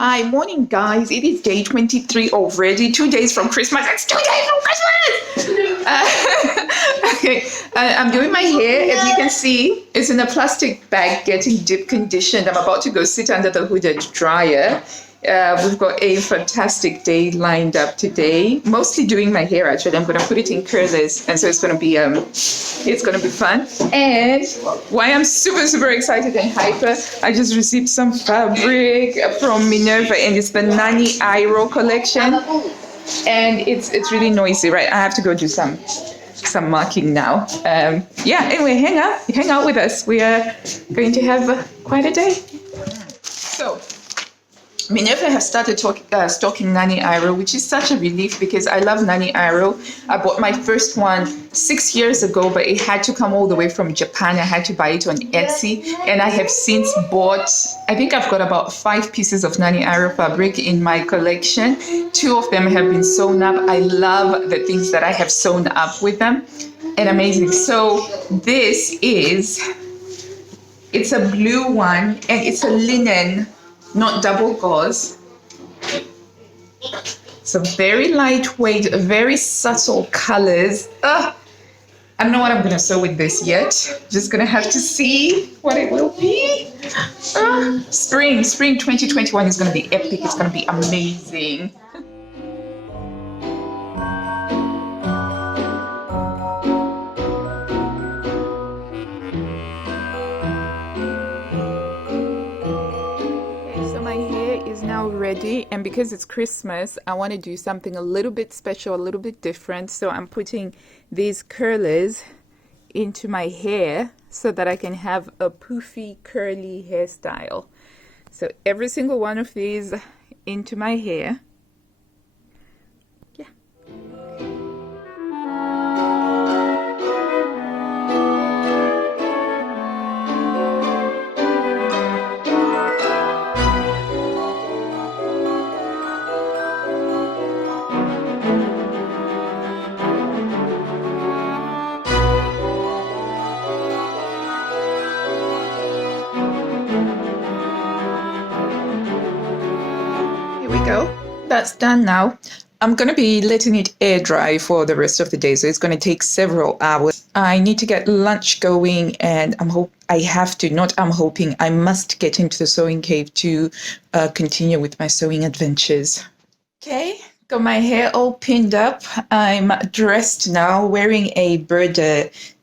Hi, morning guys. It is day 23 already. 2 days from Christmas. It's 2 days from Christmas! Okay, I'm doing my hair. As you can see, it's in a plastic bag getting deep conditioned. I'm about to go sit under the hooded dryer. We've got a fantastic day lined up today. Mostly doing my hair actually. I'm gonna put it in curlers, and so it's gonna be fun. And why I'm super excited and hyper, I just received some fabric from Minerva, and it's the Nani Airo collection. And it's really noisy, right? I have to go do some marking now. Anyway, hang out with us. We are going to have quite a day. So Minerva have started stocking Nani Airo, which is such a relief because I love Nani Airo. I bought my first one 6 years ago, but it had to come all the way from Japan. I had to buy it on Etsy, and I have since bought, I think I've got about 5 pieces of Nani Airo fabric in my collection. 2 of them have been sewn up. I love the things that I have sewn up with them, and amazing. So it's a blue one, and it's a linen, not double gauze. So very lightweight, very subtle colors. I don't know what I'm gonna sew with this yet. Just gonna have to see what it will be. Spring 2021 is gonna be epic. It's gonna be amazing. Ready, and because it's Christmas, I want to do something a little bit special, a little bit different. So I'm putting these curlers into my hair so that I can have a poofy curly hairstyle. So every single one of these into my hair. That's done now. I'm going to be letting it air dry for the rest of the day, so it's going to take several hours. I need to get lunch going, and I must get into the sewing cave to continue with my sewing adventures. Okay, got my hair all pinned up. I'm dressed now, wearing a bird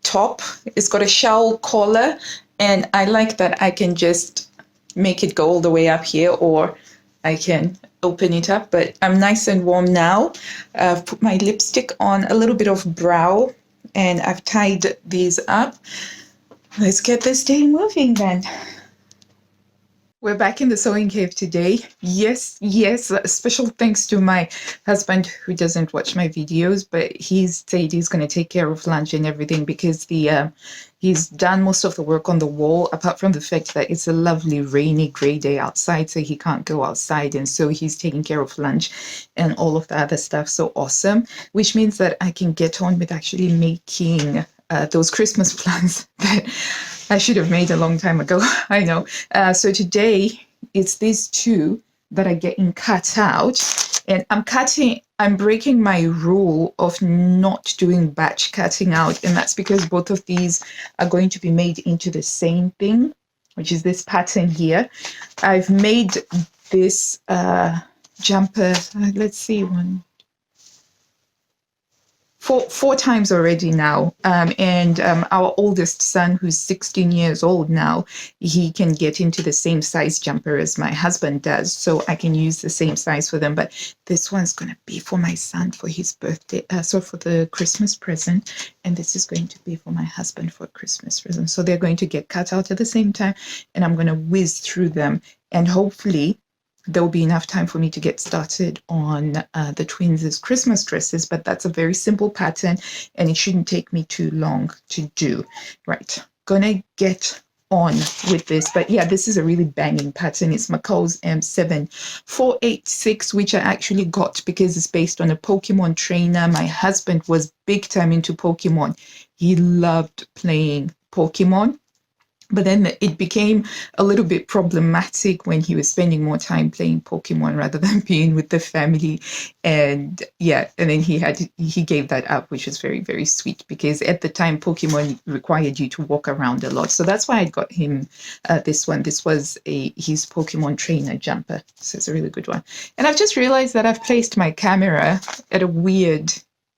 top. It's got a shawl collar, and I like that I can just make it go all the way up here, or I can open it up, but I'm nice and warm now. I've put my lipstick on, a little bit of brow, and I've tied these up. Let's get this day moving then. We're back in the sewing cave today. Yes, special thanks to my husband who doesn't watch my videos, but he said he's going to take care of lunch and everything because he's done most of the work on the wall, apart from the fact that it's a lovely rainy gray day outside, so he can't go outside, and so he's taking care of lunch and all of the other stuff. So awesome, which means that I can get on with actually making those Christmas plans that I should have made a long time ago. I know. So today it's these 2 that are getting cut out, and I'm breaking my rule of not doing batch cutting out, and that's because both of these are going to be made into the same thing, which is this pattern here. I've made this jumper, let's see, 4 times already now, and our oldest son, who's 16 years old now, he can get into the same size jumper as my husband does, so I can use the same size for them. But this one's going to be for my son for his birthday, for the Christmas present, and this is going to be for my husband for a Christmas present. So they're going to get cut out at the same time, and I'm going to whiz through them, and hopefully there will be enough time for me to get started on the twins' Christmas dresses, but that's a very simple pattern and it shouldn't take me too long to do. Right, gonna get on with this, but yeah, this is a really banging pattern. It's McCalls M7486, which I actually got because it's based on a Pokemon trainer. My husband was big time into Pokemon. He loved playing Pokemon. But then it became a little bit problematic when he was spending more time playing Pokemon rather than being with the family. And yeah, and then he gave that up, which was very, very sweet, because at the time Pokemon required you to walk around a lot. So that's why I got him this one. This was his Pokemon trainer jumper. So it's a really good one. And I've just realized that I've placed my camera at a weird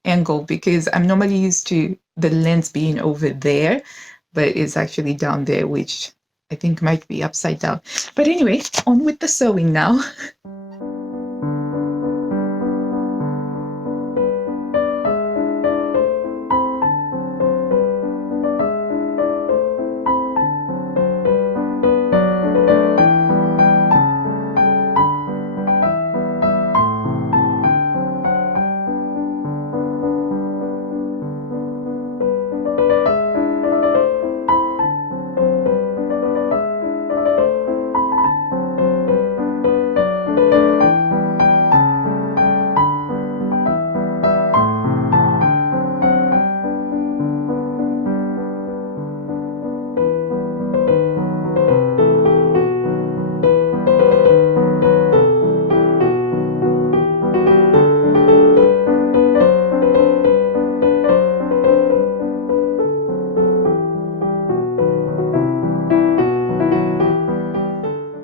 angle, because I'm normally used to the lens being over there, but it's actually down there, which I think might be upside down. But anyway, on with the sewing now.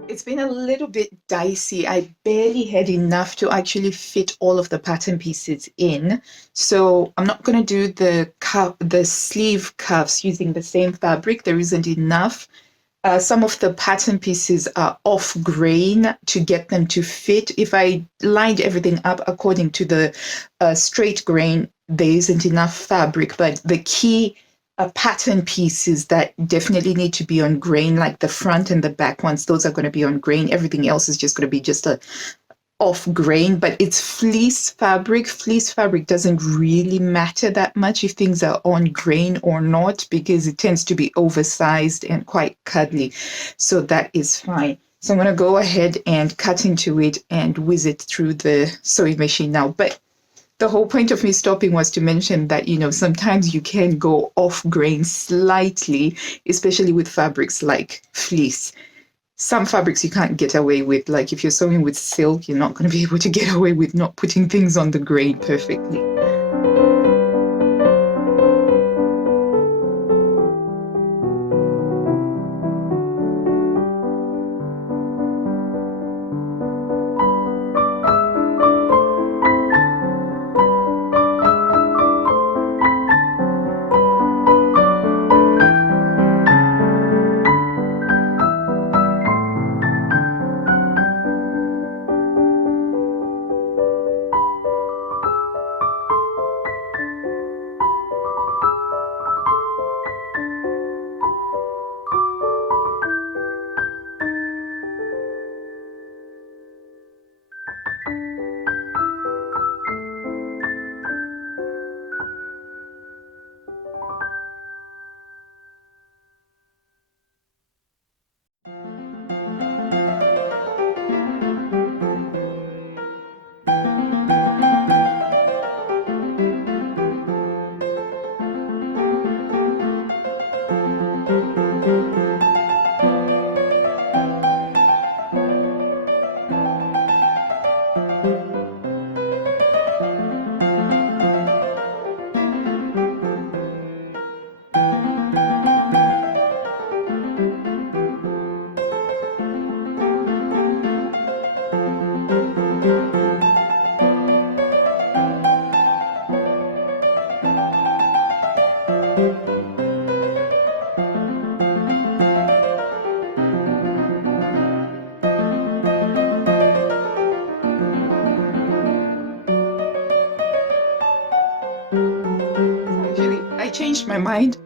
It's been a little bit dicey. I barely had enough to actually fit all of the pattern pieces in. So I'm not going to do the sleeve cuffs using the same fabric. There isn't enough. Some of the pattern pieces are off grain to get them to fit. If I lined everything up according to the straight grain, there isn't enough fabric. But the key pattern pieces that definitely need to be on grain, like the front and the back ones, those are going to be on grain. Everything else is just going to be just a off grain, but it's fleece fabric. Fleece fabric doesn't really matter that much if things are on grain or not, because it tends to be oversized and quite cuddly. So that is fine. So I'm going to go ahead and cut into it and whiz it through the sewing machine now. But the whole point of me stopping was to mention that, sometimes you can go off grain slightly, especially with fabrics like fleece. Some fabrics you can't get away with. Like if you're sewing with silk, you're not going to be able to get away with not putting things on the grain perfectly. I changed my mind.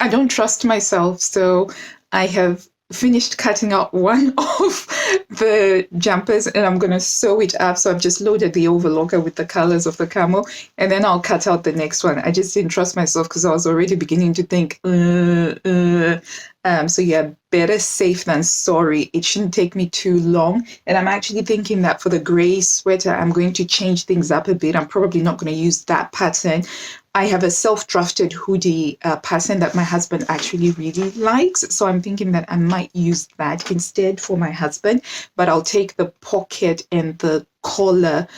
I don't trust myself, so I have finished cutting out one of the jumpers and I'm going to sew it up. So I've just loaded the overlocker with the colors of the camo and then I'll cut out the next one. I just didn't trust myself because I was already beginning to think, so yeah, better safe than sorry. It shouldn't take me too long. And I'm actually thinking that for the gray sweater, I'm going to change things up a bit. I'm probably not going to use that pattern. I have a self-drafted hoodie pattern that my husband actually really likes. So I'm thinking that I might use that instead for my husband, but I'll take the pocket and the collar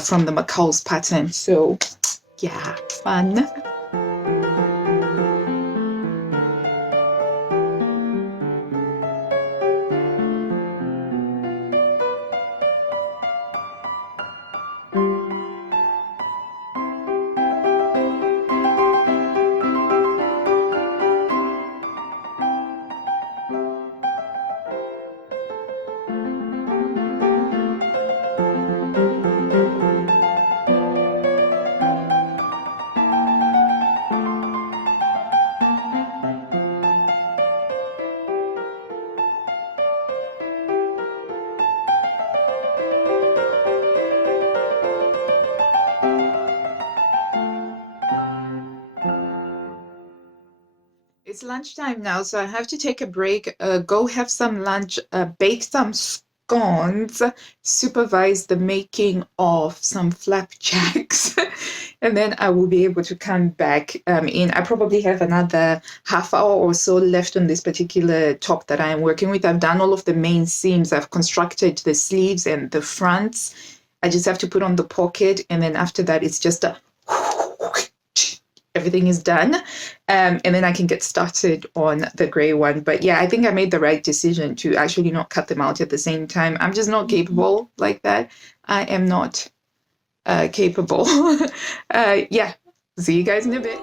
from the McCalls pattern. So yeah, fun. It's lunchtime now, so I have to take a break, go have some lunch, bake some scones, supervise the making of some flapjacks, and then I will be able to come back in. I probably have another half hour or so left on this particular top that I am working with. I've done all of the main seams. I've constructed the sleeves and the fronts. I just have to put on the pocket, and then after that, it's just a everything is done. And then I can get started on the gray one. But yeah, I think I made the right decision to actually not cut them out at the same time. I'm just not capable like that. I am not capable. Yeah, see you guys in a bit.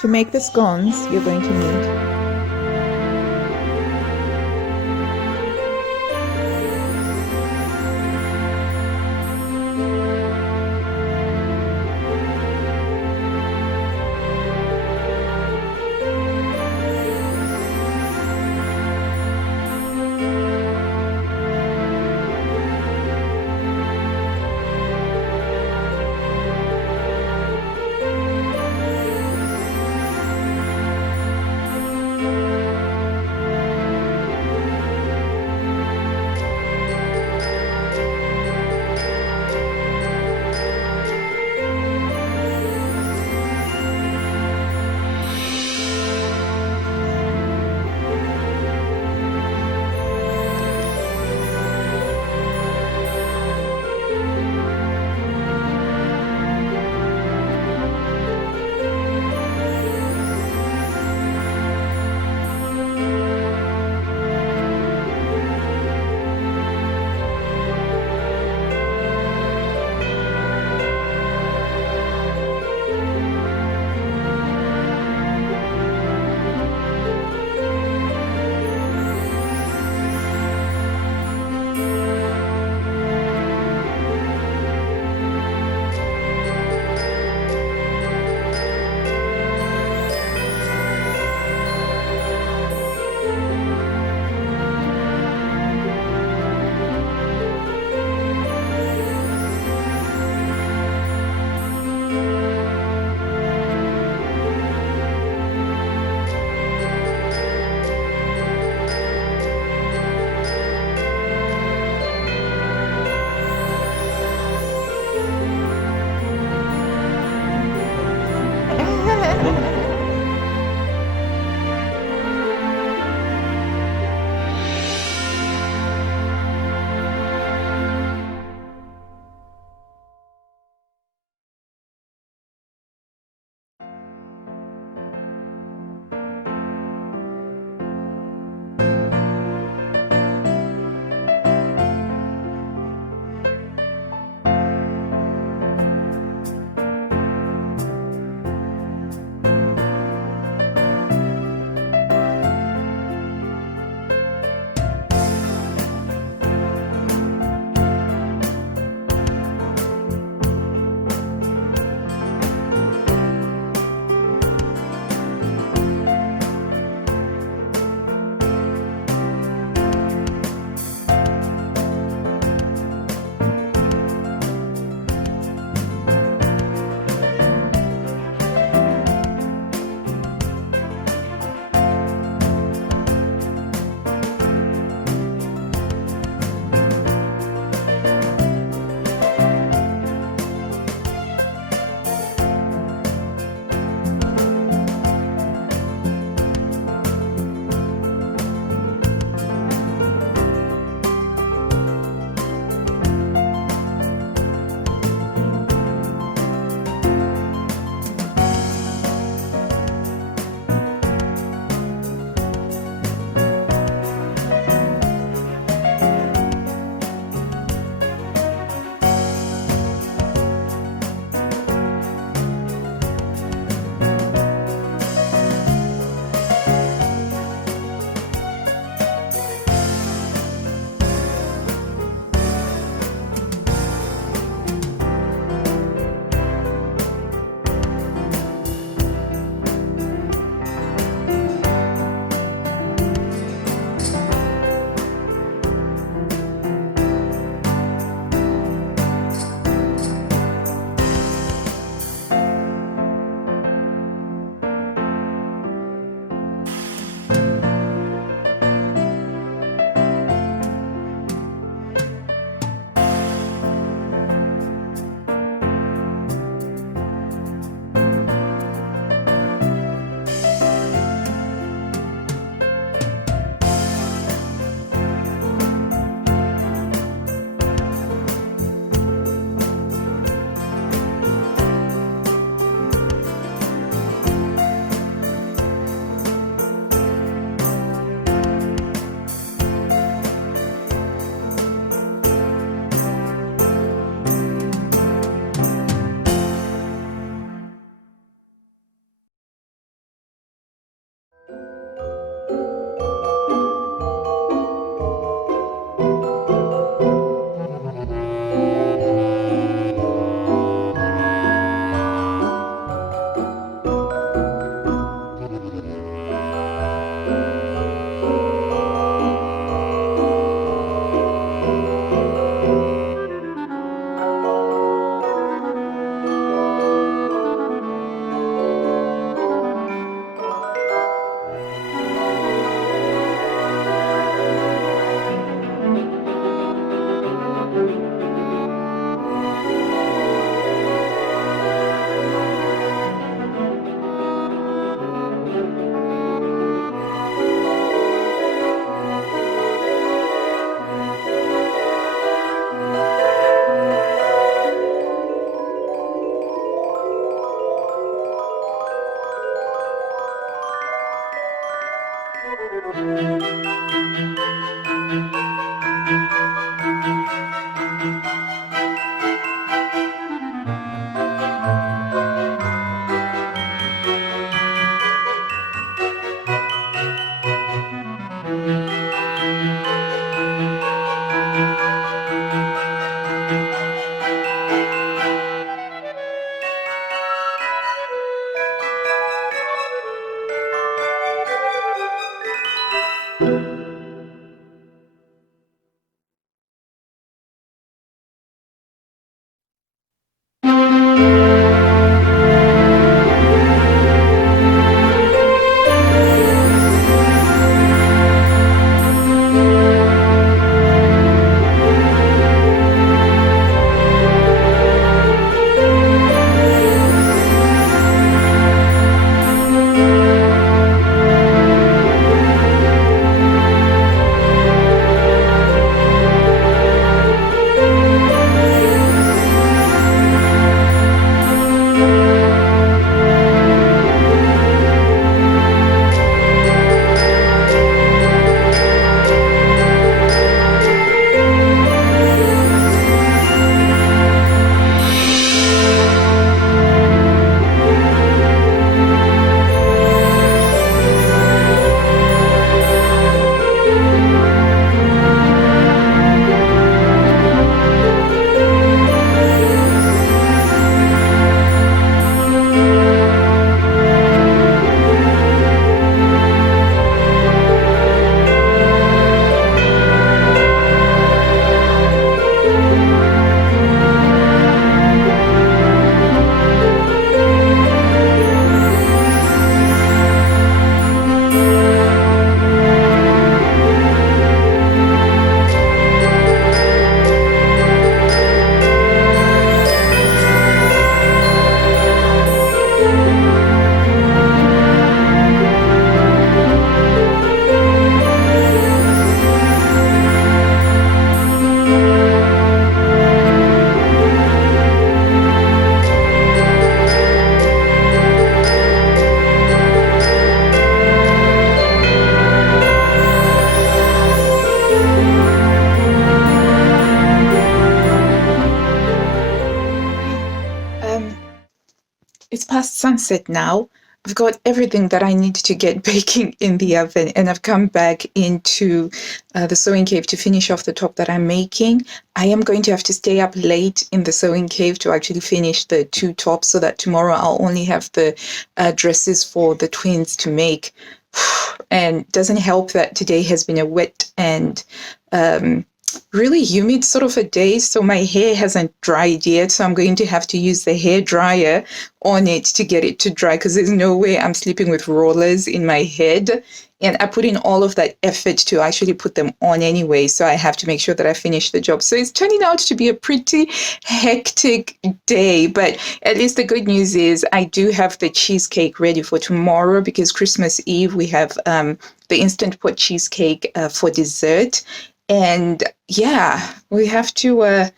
To make the scones, you're going to need It's past sunset now. I've got everything that I need to get baking in the oven, and I've come back into the sewing cave to finish off the top that I'm making. I am going to have to stay up late in the sewing cave to actually finish the 2 tops so that tomorrow I'll only have the dresses for the twins to make. And doesn't help that today has been a wet and really humid sort of a day, so my hair hasn't dried yet, so I'm going to have to use the hair dryer on it to get it to dry, because there's no way I'm sleeping with rollers in my head, and I put in all of that effort to actually put them on anyway, so I have to make sure that I finish the job. So it's turning out to be a pretty hectic day, but at least the good news is I do have the cheesecake ready for tomorrow, because Christmas Eve we have the Instant Pot Cheesecake for dessert. And yeah, we have to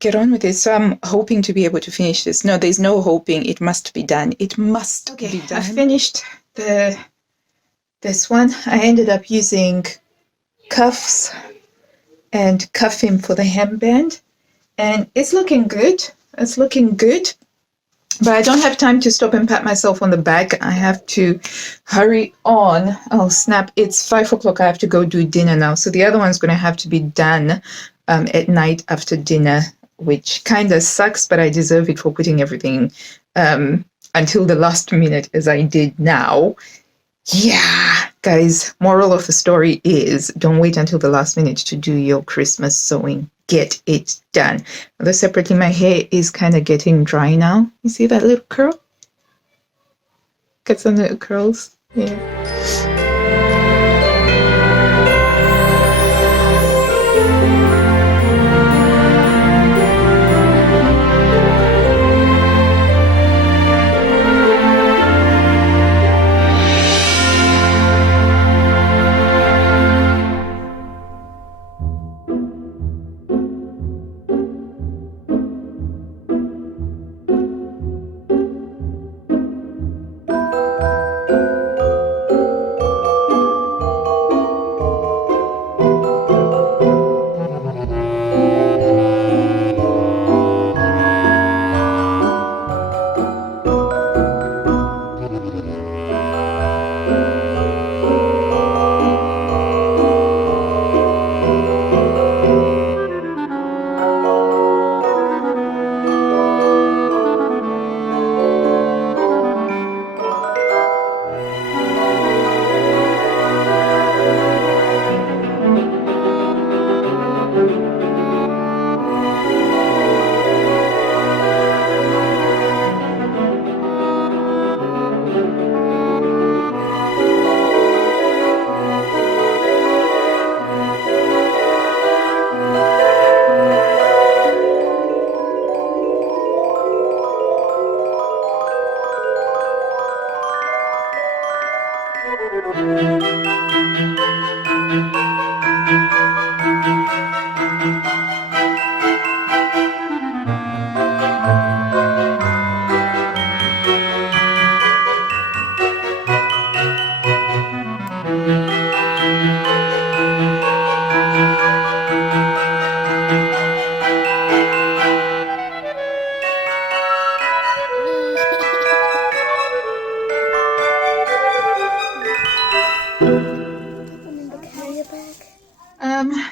get on with it. So I'm hoping to be able to finish this. No, there's no hoping. It must be done. It must be done. I finished this one. I ended up using cuffs and cuffing for the hemband. And it's looking good. It's looking good. But I don't have time to stop and pat myself on the back. I have to hurry on. Oh, snap. It's 5 o'clock. I have to go do dinner now. So the other one's going to have to be done at night after dinner, which kind of sucks, but I deserve it for putting everything until the last minute as I did now. Yeah, guys, moral of the story is don't wait until the last minute to do your Christmas sewing. Get it done. Although separately, my hair is kind of getting dry now. You see that little curl? Got some little curls. Yeah.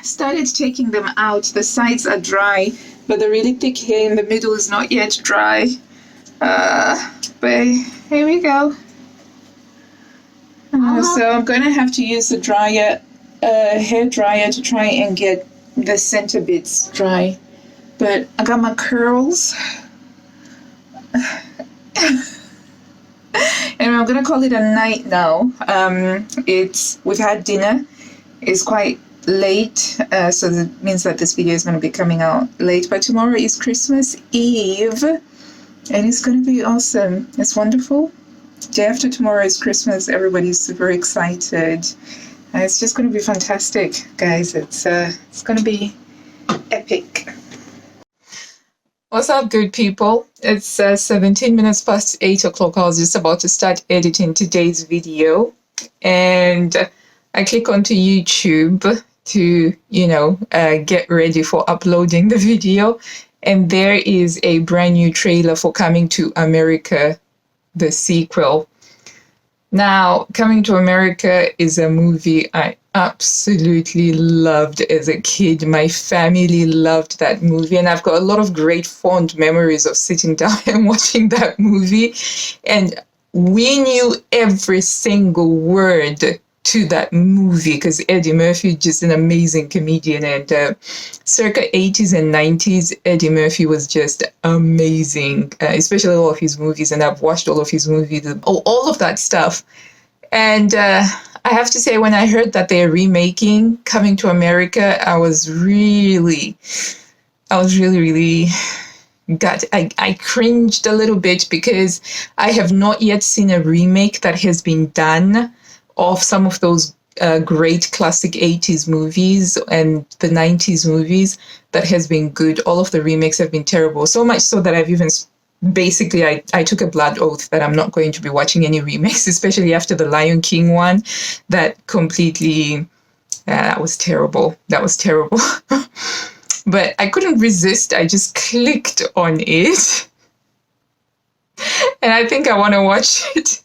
Started taking them out. The sides are dry, but the really thick hair in the middle is not yet dry. But here we go. So I'm gonna have to use the dryer, hair dryer, to try and get the center bits dry. But I got my curls. And I'm gonna call it a night now. We've had dinner. It's quite late, so that means that this video is going to be coming out late. But tomorrow is Christmas Eve, and it's going to be awesome. It's wonderful. Day after tomorrow is Christmas. Everybody's super excited. It's just going to be fantastic, guys. It's going to be epic. What's up, good people? It's 17 minutes past 8 o'clock. I was just about to start editing today's video, and I click onto YouTube to, get ready for uploading the video. And there is a brand new trailer for Coming to America, the sequel. Now, Coming to America is a movie I absolutely loved as a kid. My family loved that movie, and I've got a lot of great fond memories of sitting down and watching that movie. And we knew every single word to that movie because Eddie Murphy is just an amazing comedian, and circa 80s and 90s Eddie Murphy was just amazing, especially all of his movies, and I've watched all of his movies, all of that stuff. And I have to say, when I heard that they're remaking Coming to America, I was really I cringed a little bit, because I have not yet seen a remake that has been done of some of those great classic 80s movies and the 90s movies that has been good. All of the remakes have been terrible, so much so that I've even basically I took a blood oath that I'm not going to be watching any remakes, especially after the Lion King one. That completely that was terrible. But I couldn't resist. I just clicked on it, and I think I want to watch it.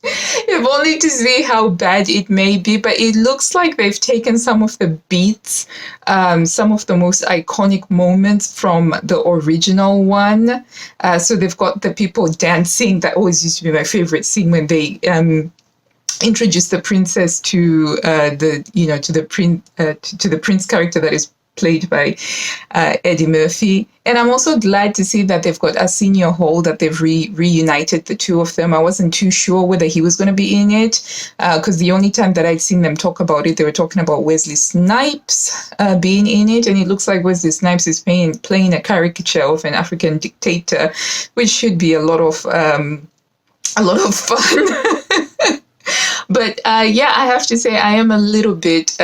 If only to see how bad it may be, but it looks like they've taken some of the beats, some of the most iconic moments from the original one. So they've got the people dancing. That always used to be my favorite scene, when they introduce the princess to the prince character that is played by Eddie Murphy. And I'm also glad to see that they've got Arsenio Hall, that they've reunited the two of them. I wasn't too sure whether he was going to be in it, because the only time that I'd seen them talk about it, they were talking about Wesley Snipes being in it, and it looks like Wesley Snipes is playing a caricature of an African dictator, which should be a lot of fun. But yeah, I have to say I am a little bit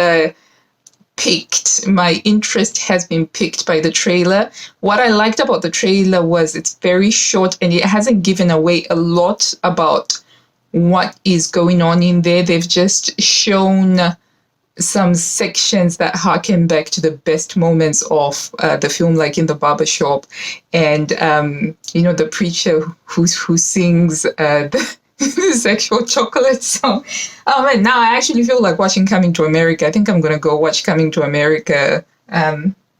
piqued. My interest has been piqued by the trailer. What I liked about the trailer was it's very short, and it hasn't given away a lot about what is going on in there. They've just shown some sections that harken back to the best moments of the film, like in the barbershop, and the preacher who sings the sexual chocolate song. Oh man, now I actually feel like watching Coming to America. I think I'm gonna go watch Coming to America.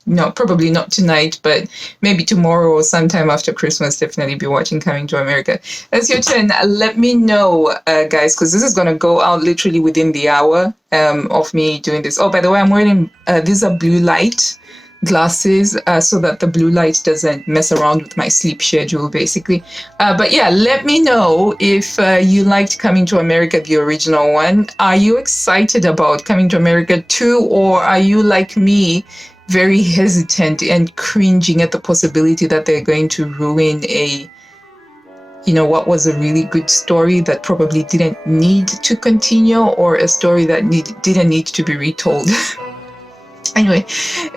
No, probably not tonight, but maybe tomorrow or sometime after Christmas. Definitely be watching Coming to America. That's your turn. Let me know, guys, because this is gonna go out literally within the hour of me doing this. Oh, by the way, I'm wearing these are blue light glasses, so that the blue light doesn't mess around with my sleep schedule, basically. But yeah, let me know if you liked Coming to America, the original one. Are you excited about Coming to America 2, or are you like me, very hesitant and cringing at the possibility that they're going to ruin what was a really good story that probably didn't need to continue, or a story that didn't need to be retold. Anyway,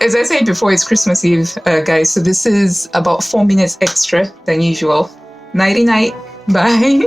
as I said before, it's Christmas Eve, guys, so this is about 4 minutes extra than usual. Nighty night. Bye.